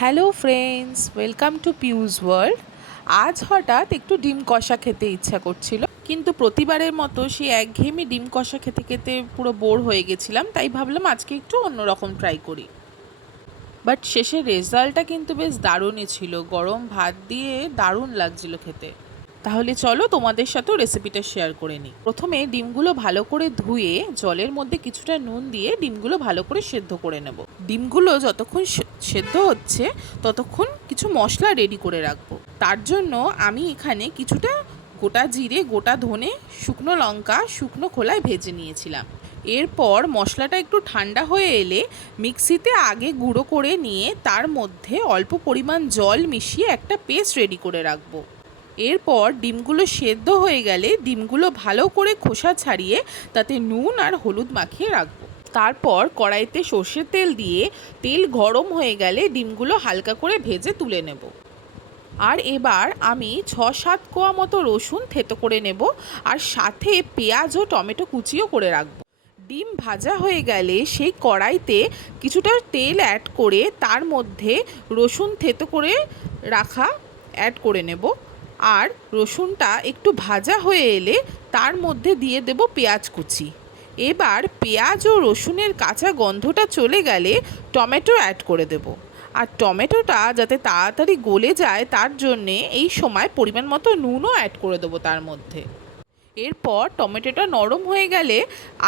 Hello friends, welcome to Piu's world. আজ হঠাৎ একটু ডিম কষা খেতে ইচ্ছা করছিল, কিন্তু প্রতিবারের মতো সেই একঘেয়েমি ডিম কষা খেতে খেতে পুরো বোর হয়ে গেছিলাম। তাই ভাবলাম আজকে একটু অন্যরকম ট্রাই করি। বাট শেষের রেজাল্টটা কিন্তু বেশ দারুণই ছিল। গরম ভাত দিয়ে দারুণ লাগছিল খেতে। তাহলে চলো তোমাদের সাথেও রেসিপিটা শেয়ার করে নিই। প্রথমে ডিমগুলো ভালো করে ধুয়ে জলের মধ্যে কিছুটা নুন দিয়ে ডিমগুলো ভালো করে সেদ্ধ করে নেব। ডিমগুলো যতক্ষণ সেদ্ধ হচ্ছে ততক্ষণ কিছু মশলা রেডি করে রাখবো। তার জন্য আমি এখানে কিছুটা গোটা জিরে, গোটা ধনে, শুকনো লঙ্কা শুকনো খোলায় ভেজে নিয়েছিলাম। এরপর মশলাটা একটু ঠান্ডা হয়ে এলে মিক্সিতে আগে গুঁড়ো করে নিয়ে তার মধ্যে অল্প পরিমাণ জল মিশিয়ে একটা পেস্ট রেডি করে রাখবো। এরপর ডিমগুলো সেদ্ধ হয়ে গেলে ডিমগুলো ভালো করে খোসা ছাড়িয়ে তাতে নুন আর হলুদ মাখিয়ে রাখবো। তারপর কড়াইতে সর্ষের তেল দিয়ে তেল গরম হয়ে গেলে ডিমগুলো হালকা করে ভেজে তুলে নেব। আর এবার আমি 6-7 কোয়া মতো রসুন থেতো করে নেব, আর সাথে পেঁয়াজ ও টমেটো কুচিও করে রাখবো। ডিম ভাজা হয়ে গেলে সেই কড়াইতে কিছুটা তেল অ্যাড করে তার মধ্যে রসুন থেতো করে রাখা অ্যাড করে নেব। আর রসুনটা একটু ভাজা হয়ে এলে তার মধ্যে দিয়ে দেব পেঁয়াজ কুচি। এবার পেঁয়াজ ও রসুনের কাঁচা গন্ধটা চলে গেলে টমেটো অ্যাড করে দেব। আর টমেটোটা যাতে তাড়াতাড়ি গলে যায় তার জন্যে এই সময় পরিমাণ মতো নুনও অ্যাড করে দেবো তার মধ্যে। এরপর টমেটোটা নরম হয়ে গেলে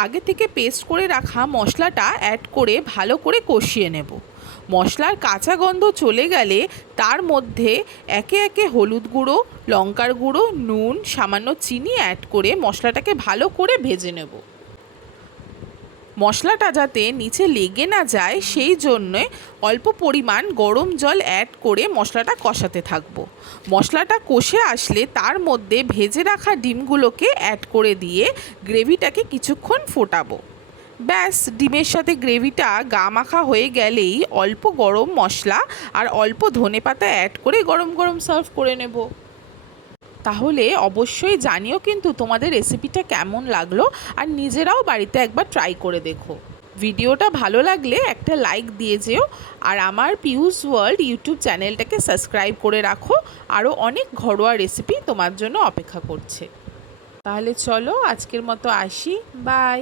আগে থেকে পেস্ট করে রাখা মশলাটা অ্যাড করে ভালো করে কষিয়ে নেব। মশলার কাঁচা গন্ধ চলে গেলে তার মধ্যে একে একে হলুদ গুঁড়ো, লঙ্কার গুঁড়ো, নুন, সামান্য চিনি অ্যাড করে মশলাটাকে ভালো করে ভেজে নেব। মশলাটা যাতে নিচে লেগে না যায় সেই জন্যে অল্প পরিমাণ গরম জল অ্যাড করে মশলাটা কষাতে থাকবো। মশলাটা কষে আসলে তার মধ্যে ভেজে রাখা ডিমগুলোকে অ্যাড করে দিয়ে গ্রেভিটাকে কিছুক্ষণ ফোটাবো। ব্যাস, ডিমের সাথে গ্রেভিটা গা মাখা হয়ে গেলেই অল্প গরম মশলা আর অল্প ধনেপাতা অ্যাড করে গরম গরম সার্ভ করে নেব। তাহলে অবশ্যই জানিও কিন্তু তোমাদের রেসিপিটা কেমন লাগলো, আর নিজেরাও বাড়িতে একবার ট্রাই করে দেখো। ভিডিওটা ভালো লাগলে একটা লাইক দিয়ে যেও, আর আমার পিউজ ওয়ার্ল্ড ইউটিউব চ্যানেলটাকে সাবস্ক্রাইব করে রাখো। আরও অনেক ঘরোয়া রেসিপি তোমার জন্য অপেক্ষা করছে। তাহলে চলো আজকের মতো আসি, বাই।